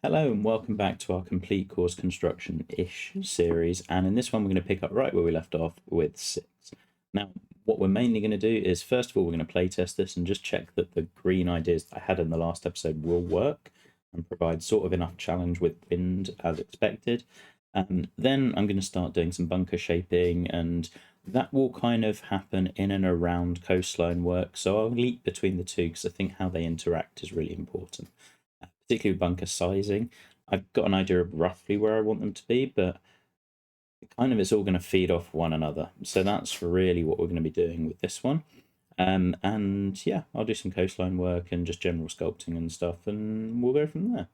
Hello and welcome back to our complete course construction-ish series, and in this one we're going to pick up right where we left off with 6. Now what we're mainly going to do is first of all we're going to play test this and just check that the green ideas that I had in the last episode will work and provide sort of enough challenge with wind as expected. Then I'm going to start doing some bunker shaping, and that will kind of happen in and around coastline work, so I'll leap between the two because I think how they interact is really important, particularly with bunker sizing. I've got an idea of roughly where I want them to be, but it's all going to feed off one another. So that's really what we're going to be doing with this one. And yeah, I'll do some coastline work and just general sculpting and stuff, and we'll go from there.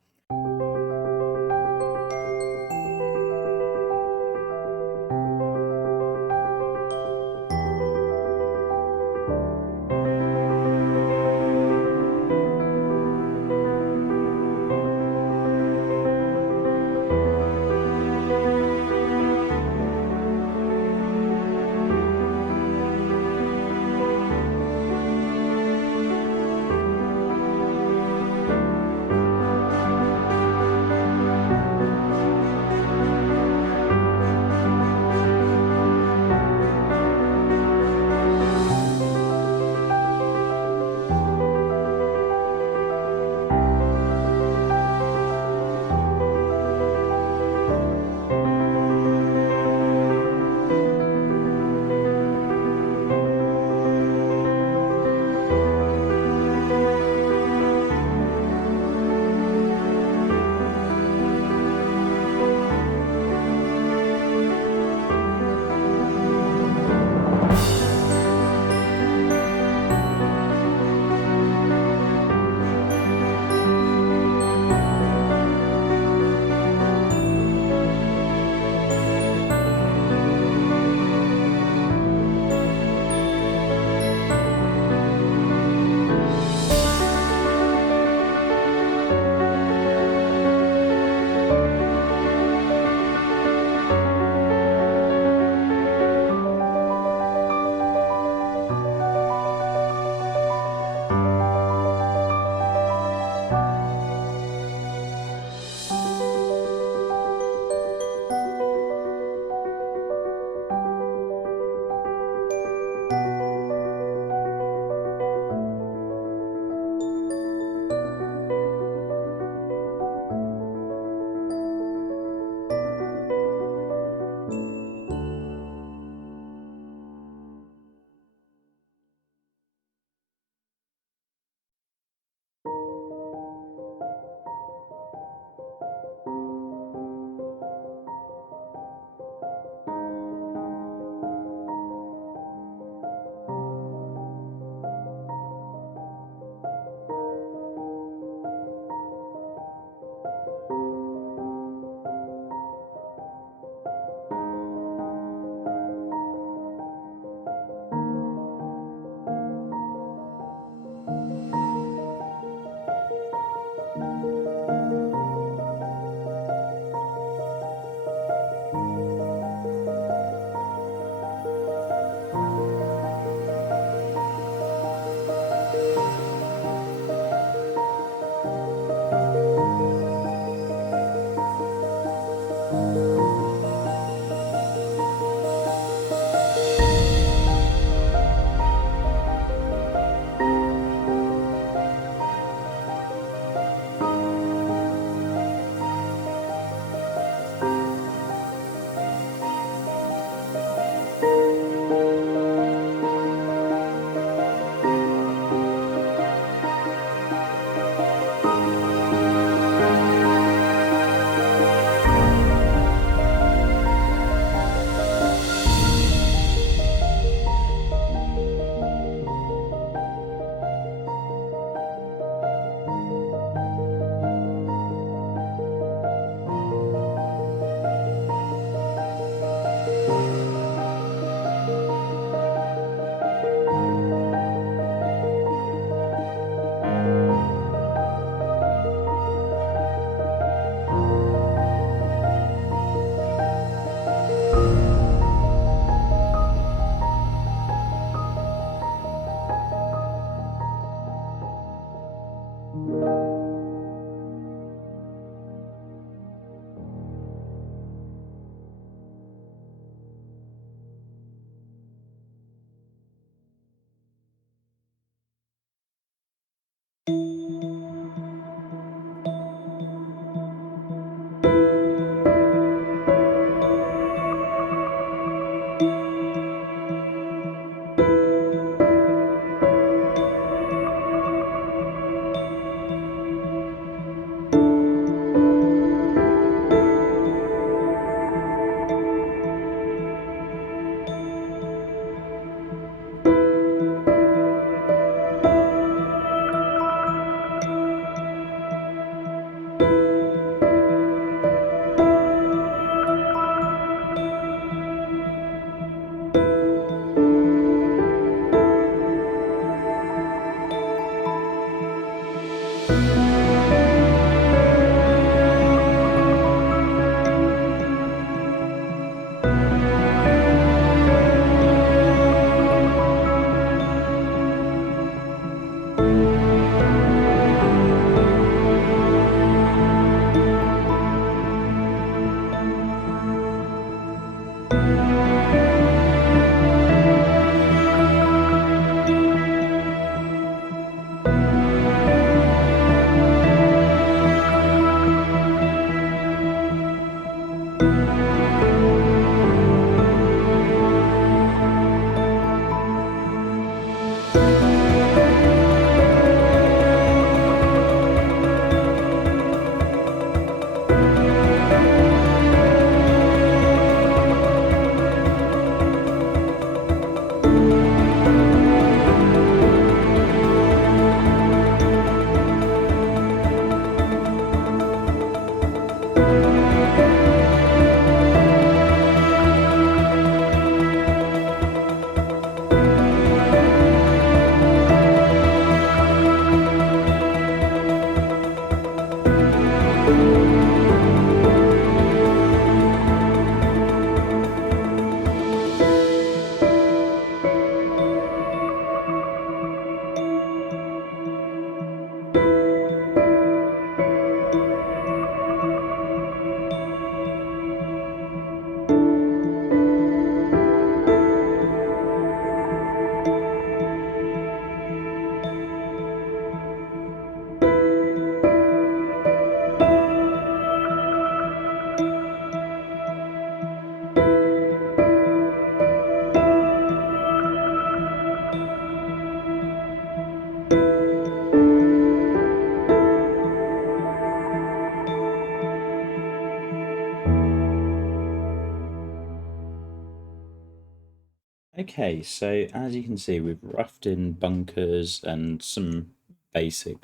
Okay, so as you can see, we've roughed in bunkers and some basic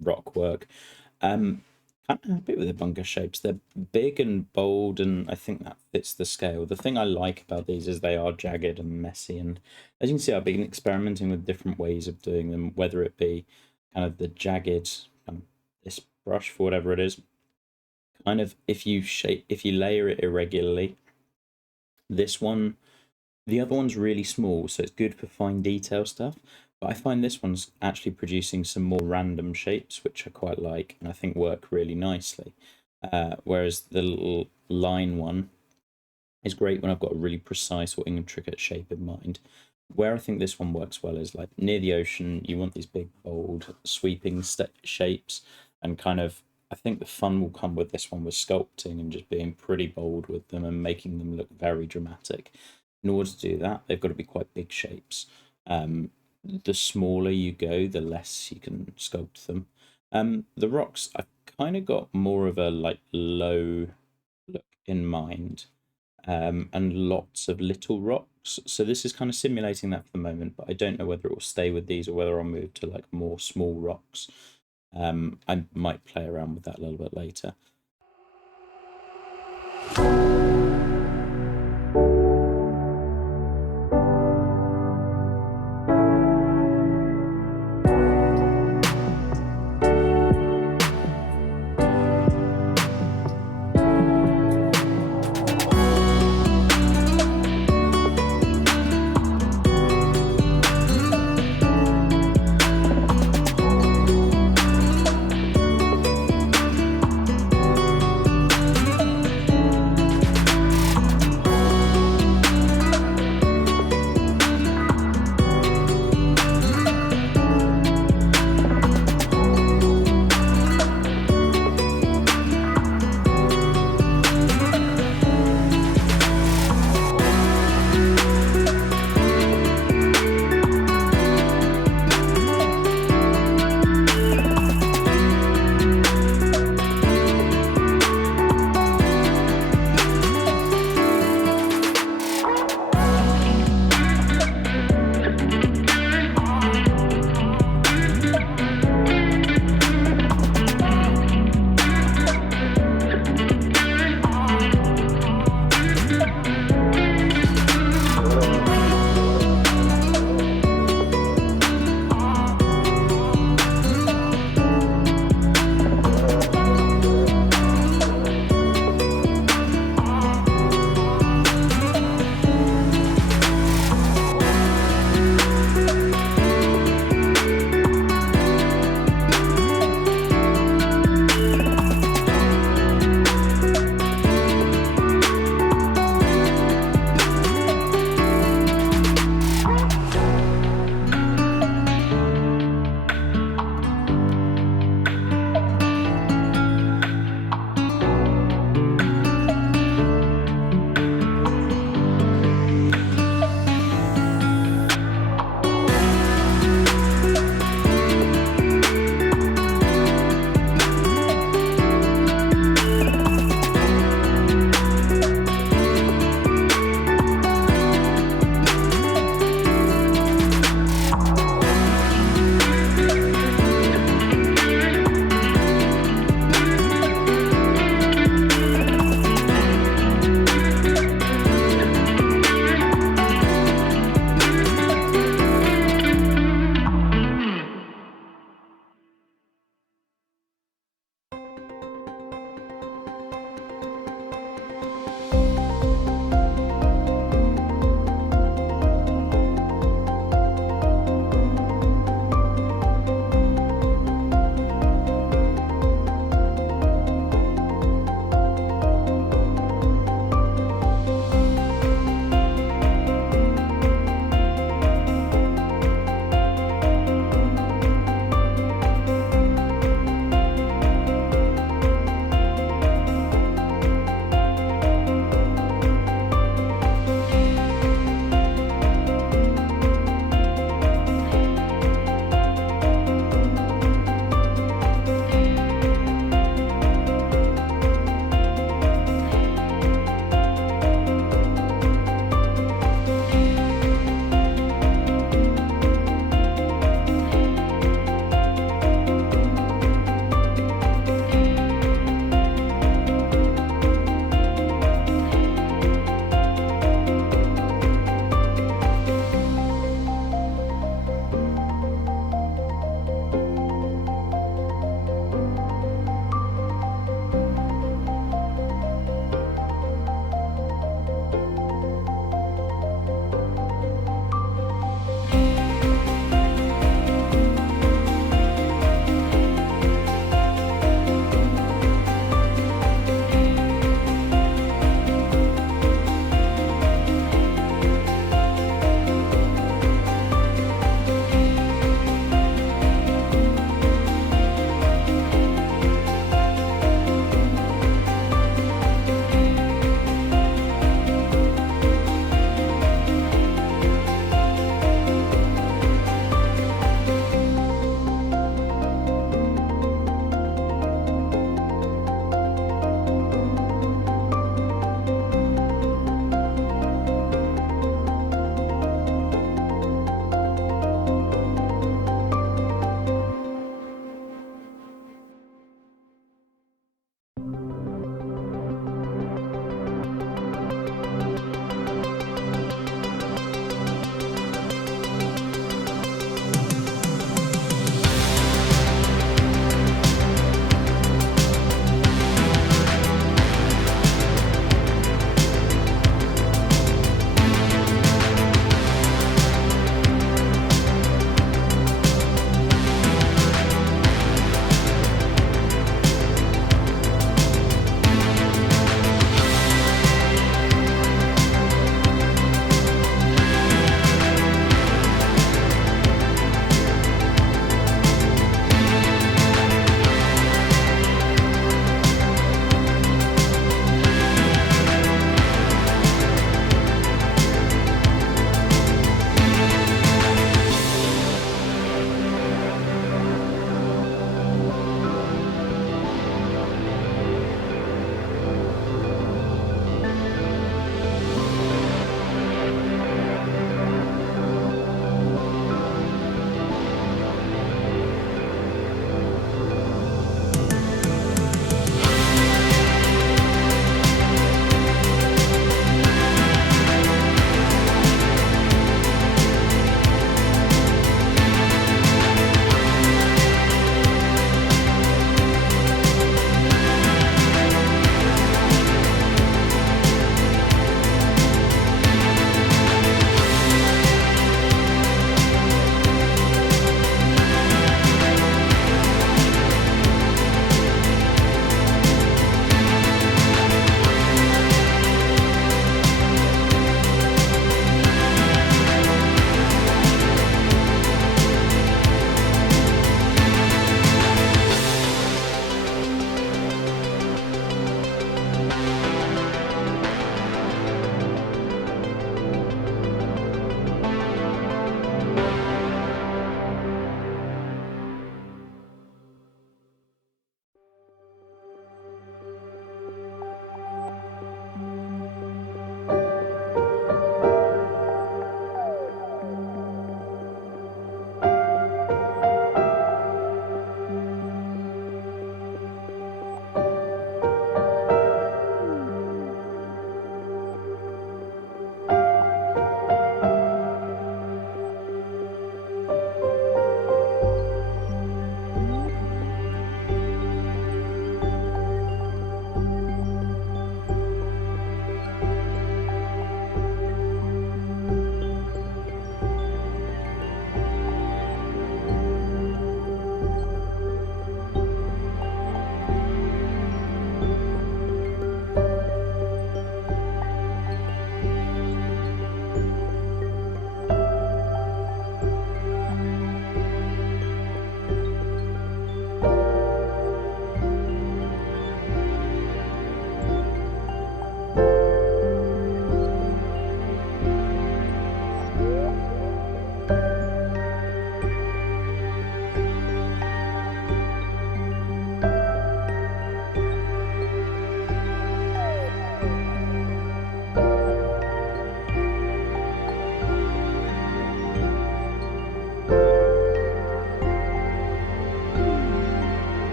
rock work. Kind of happy with the bunker shapes. They're big and bold, and I think that fits the scale. The thing I like about these is they are jagged and messy, and as you can see, I've been experimenting with different ways of doing them, whether it be kind of the jagged, this brush for whatever it is. Kind of if you layer it irregularly, this one. The other one's really small, so it's good for fine detail stuff. But I find this one's actually producing some more random shapes, which I quite like, and I think work really nicely. Whereas the little line one is great when I've got a really precise or intricate shape in mind. Where I think this one works well is like near the ocean, you want these big, bold, sweeping shapes, and kind of, I think the fun will come with this one with sculpting and just being pretty bold with them and making them look very dramatic. In order to do that, they've got to be quite big shapes. The smaller you go, the less you can sculpt them. The rocks, I've kind of got more of a like low look in mind, and lots of little rocks. So this is kind of simulating that for the moment, but I don't know whether it will stay with these or whether I'll move to like more small rocks. I might play around with that a little bit later.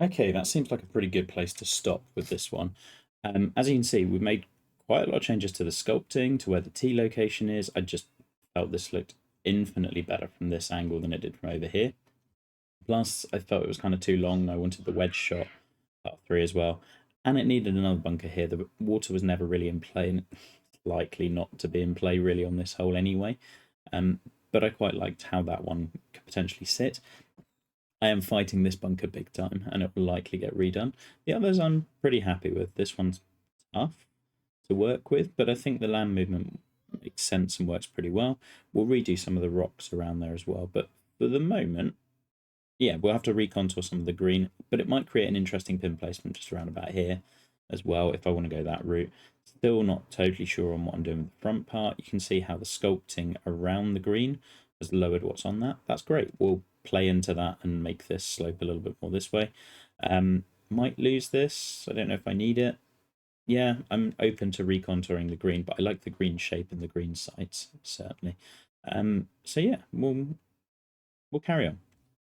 Okay, that seems like a pretty good place to stop with this one. As you can see, we've made quite a lot of changes to the sculpting, to where the T location is. I just felt this looked infinitely better from this angle than it did from over here. Plus, I felt it was kind of too long. I wanted the wedge shot, part 3 as well. And it needed another bunker here. The water was never really in play, and likely not to be in play really on this hole anyway. But I quite liked how that one could potentially sit. I am fighting this bunker big time, and it will likely get redone. The others I'm pretty happy with. This one's tough to work with, but I think the land movement makes sense and works pretty well. We'll redo some of the rocks around there as well, but for the moment, yeah, we'll have to recontour some of the green, but it might create an interesting pin placement just around about here as well if I want to go that route. Still not totally sure on what I'm doing with the front part. You can see how the sculpting around the green has lowered what's on that. That's great. We'll play into that and make this slope a little bit more this way. Might lose this. I don't know if I need it. Yeah, I'm open to recontouring the green, but I like the green shape and the green sides, certainly. So yeah, we'll carry on.